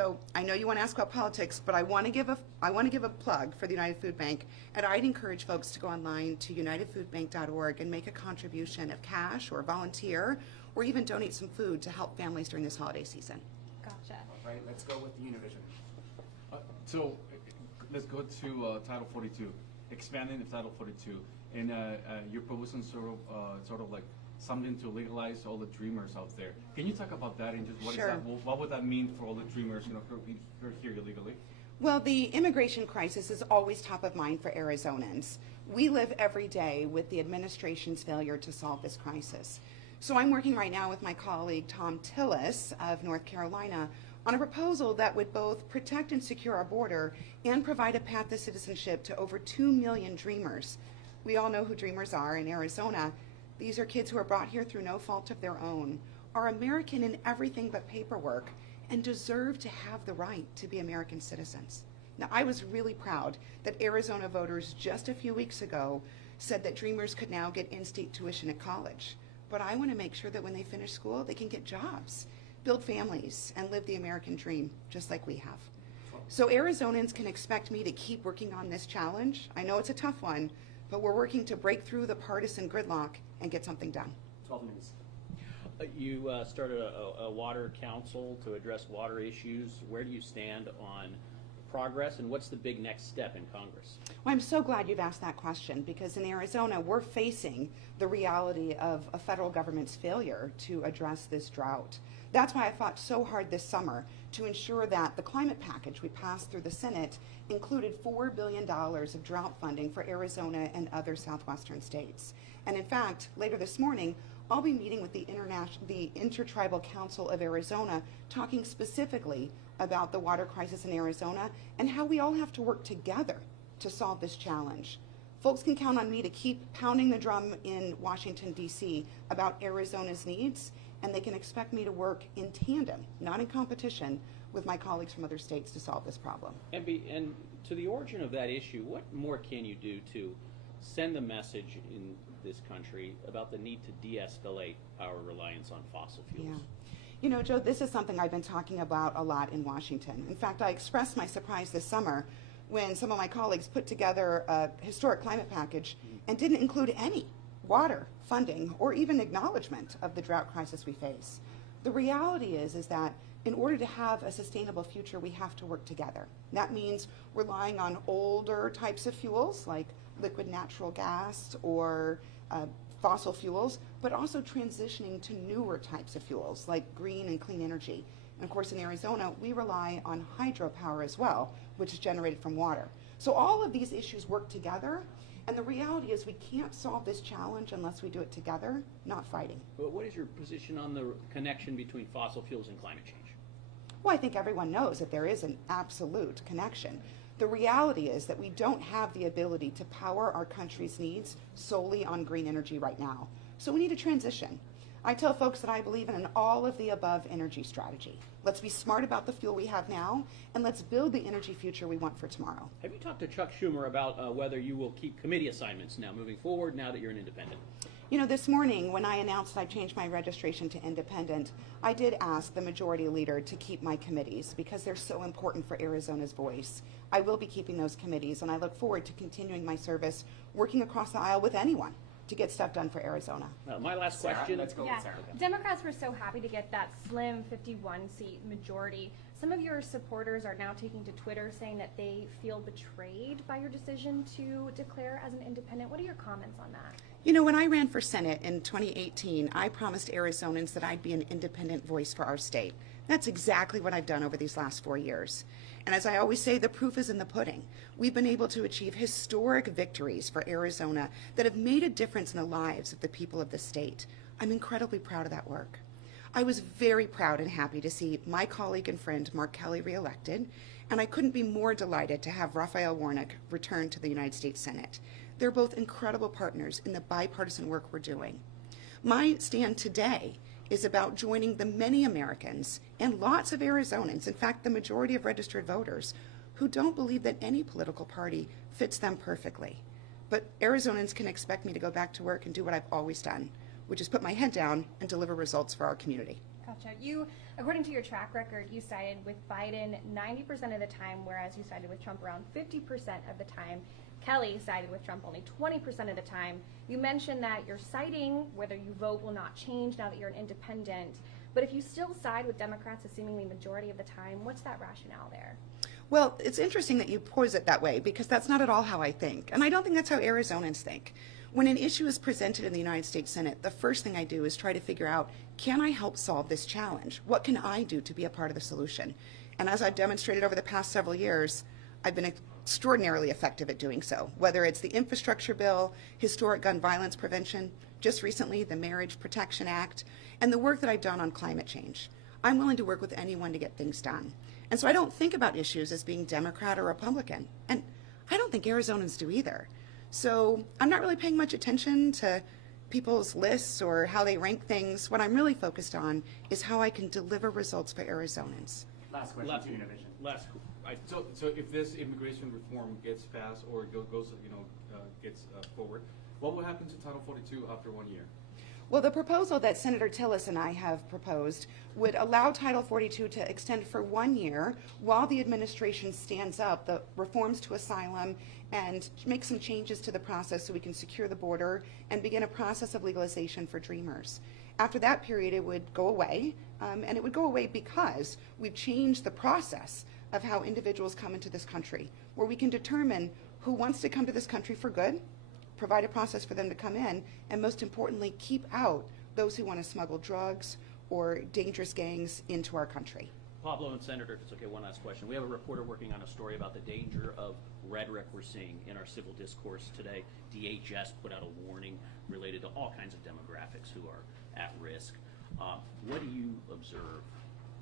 So I know you want to ask about politics, but I want to give a plug for the United Food Bank, and I'd encourage folks to go online to unitedfoodbank.org and make a contribution of cash or volunteer, or even donate some food to help families during this holiday season. Gotcha. All right, let's go with the Univision. So let's go to Title 42, expanding the Title 42, and you're proposing sort of like something to legalize all the dreamers out there. Can you talk about that and just what Sure. is that? What would that mean for all the dreamers, who are here illegally? Well, the immigration crisis is always top of mind for Arizonans. We live every day with the administration's failure to solve this crisis. So I'm working right now with my colleague Tom Tillis of North Carolina on a proposal that would both protect and secure our border and provide a path to citizenship to over 2 million dreamers. We all know who dreamers are in Arizona. These are kids who are brought here through no fault of their own, are American in everything but paperwork, and deserve to have the right to be American citizens. Now, I was really proud that Arizona voters just a few weeks ago said that dreamers could now get in-state tuition at college. But I want to make sure that when they finish school, they can get jobs, build families, and live the American dream just like we have. So Arizonans can expect me to keep working on this challenge. I know it's a tough one, but we're working to break through the partisan gridlock and get something done. 12 minutes. You started a water council to address water issues. Where do you stand on progress, and what's the big next step in Congress? Well, I'm so glad you've asked that question, because in Arizona, we're facing the reality of a federal government's failure to address this drought. That's why I fought so hard this summer to ensure that the climate package we passed through the Senate included $4 billion of drought funding for Arizona and other southwestern states. And in fact, later this morning, I'll be meeting with the Intertribal Council of Arizona, talking specifically about the water crisis in Arizona and how we all have to work together to solve this challenge. Folks can count on me to keep pounding the drum in Washington, D.C. about Arizona's needs, and they can expect me to work in tandem, not in competition, with my colleagues from other states to solve this problem. And to the origin of that issue, what more can you do to send the message in this country about the need to de-escalate our reliance on fossil fuels? Yeah. You know, Joe, this is something I've been talking about a lot in Washington. In fact, I expressed my surprise this summer when some of my colleagues put together a historic climate package and didn't include any water funding or even acknowledgement of the drought crisis we face. The reality is that in order to have a sustainable future, we have to work together. That means relying on older types of fuels like liquid natural gas or fossil fuels, but also transitioning to newer types of fuels like green and clean energy. And of course, in Arizona, we rely on hydropower as well, which is generated from water. So all of these issues work together, and the reality is we can't solve this challenge unless we do it together, not fighting. But what is your position on the connection between fossil fuels and climate change? Well, I think everyone knows that there is an absolute connection. The reality is that we don't have the ability to power our country's needs solely on green energy right now. So we need a transition. I tell folks that I believe in an all-of-the-above energy strategy. Let's be smart about the fuel we have now, and let's build the energy future we want for tomorrow. Have you talked to Chuck Schumer about whether you will keep committee assignments now moving forward, now that you're an independent? You know, this morning when I announced I changed my registration to independent, I did ask the majority leader to keep my committees because they're so important for Arizona's voice. I will be keeping those committees, and I look forward to continuing my service working across the aisle with anyone to get stuff done for Arizona. My last Sarah, question. let's go Yeah, with Sarah. Democrats were so happy to get that slim 51-seat majority. Some of your supporters are now taking to Twitter saying that they feel betrayed by your decision to declare as an independent. What are your comments on that? You know, when I ran for Senate in 2018, I promised Arizonans that I'd be an independent voice for our state. That's exactly what I've done over these last 4 years. And as I always say, the proof is in the pudding. We've been able to achieve historic victories for Arizona that have made a difference in the lives of the people of the state. I'm incredibly proud of that work. I was very proud and happy to see my colleague and friend Mark Kelly reelected, and I couldn't be more delighted to have Raphael Warnock return to the United States Senate. They're both incredible partners in the bipartisan work we're doing. My stand today is about joining the many Americans and lots of Arizonans, in fact, the majority of registered voters, who don't believe that any political party fits them perfectly. But Arizonans can expect me to go back to work and do what I've always done, which is put my head down and deliver results for our community. Gotcha. much. According to your track record, you sided with Biden 90% of the time, whereas you sided with Trump around 50% of the time. Kelly sided with Trump only 20% of the time. You mentioned that your siding, whether you vote, will not change now that you're an independent. But if you still side with Democrats a seemingly majority of the time, what's that rationale there? Well, it's interesting that you pose it that way, because that's not at all how I think. And I don't think that's how Arizonans think. When an issue is presented in the United States Senate, the first thing I do is try to figure out, can I help solve this challenge? What can I do to be a part of the solution? And as I've demonstrated over the past several years, I've been extraordinarily effective at doing so, whether it's the infrastructure bill, historic gun violence prevention, just recently the Marriage Protection Act, and the work that I've done on climate change. I'm willing to work with anyone to get things done. And so I don't think about issues as being Democrat or Republican. And I don't think Arizonans do either. So I'm not really paying much attention to people's lists or how they rank things. What I'm really focused on is how I can deliver results for Arizonans. Last question to Univision. So if this immigration reform gets passed or goes, gets forward, what will happen to Title 42 after 1 year? Well, the proposal that Senator Tillis and I have proposed would allow Title 42 to extend for 1 year while the administration stands up the reforms to asylum and make some changes to the process so we can secure the border and begin a process of legalization for dreamers. After that period, it would go away, and it would go away because we've changed the process of how individuals come into this country, where we can determine who wants to come to this country for good, provide a process for them to come in, and most importantly, keep out those who want to smuggle drugs or dangerous gangs into our country. Pablo and Senator, if it's okay, one last question. We have a reporter working on a story about the danger of rhetoric we're seeing in our civil discourse today. DHS put out a warning related to all kinds of demographics who are at risk. What do you observe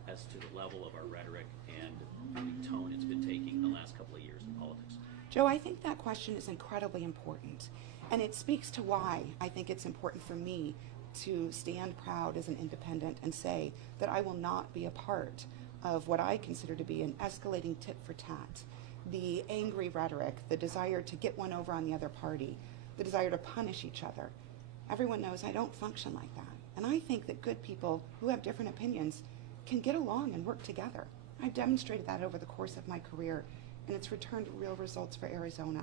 as to the level of our rhetoric and the tone it's been taking in the last couple of years in politics? Joe, I think that question is incredibly important, and it speaks to why I think it's important for me to stand proud as an independent and say that I will not be a part of what I consider to be an escalating tit for tat, the angry rhetoric, the desire to get one over on the other party, the desire to punish each other. Everyone knows I don't function like that, and I think that good people who have different opinions can get along and work together. I've demonstrated that over the course of my career, and it's returned real results for Arizona.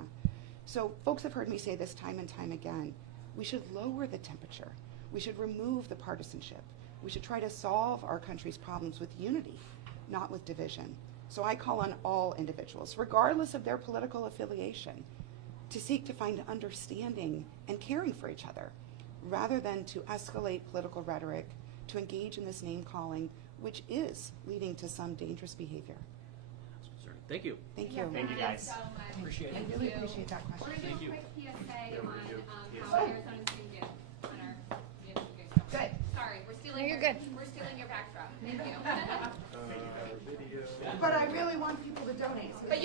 So folks have heard me say this time and time again. We should lower the temperature. We should remove the partisanship. We should try to solve our country's problems with unity, not with division. So I call on all individuals, regardless of their political affiliation, to seek to find understanding and caring for each other, rather than to escalate political rhetoric, to engage in this name-calling, which is leading to some dangerous behavior. Thank you. Thank you. Thank you, guys. So much. Appreciate it. I really appreciate that We're question. going to do a quick PSA on PSA. how Arizona's doing good on our Good. Sorry, we're stealing you're good. We're stealing your backdrop. Thank you. But I really want people to donate. So But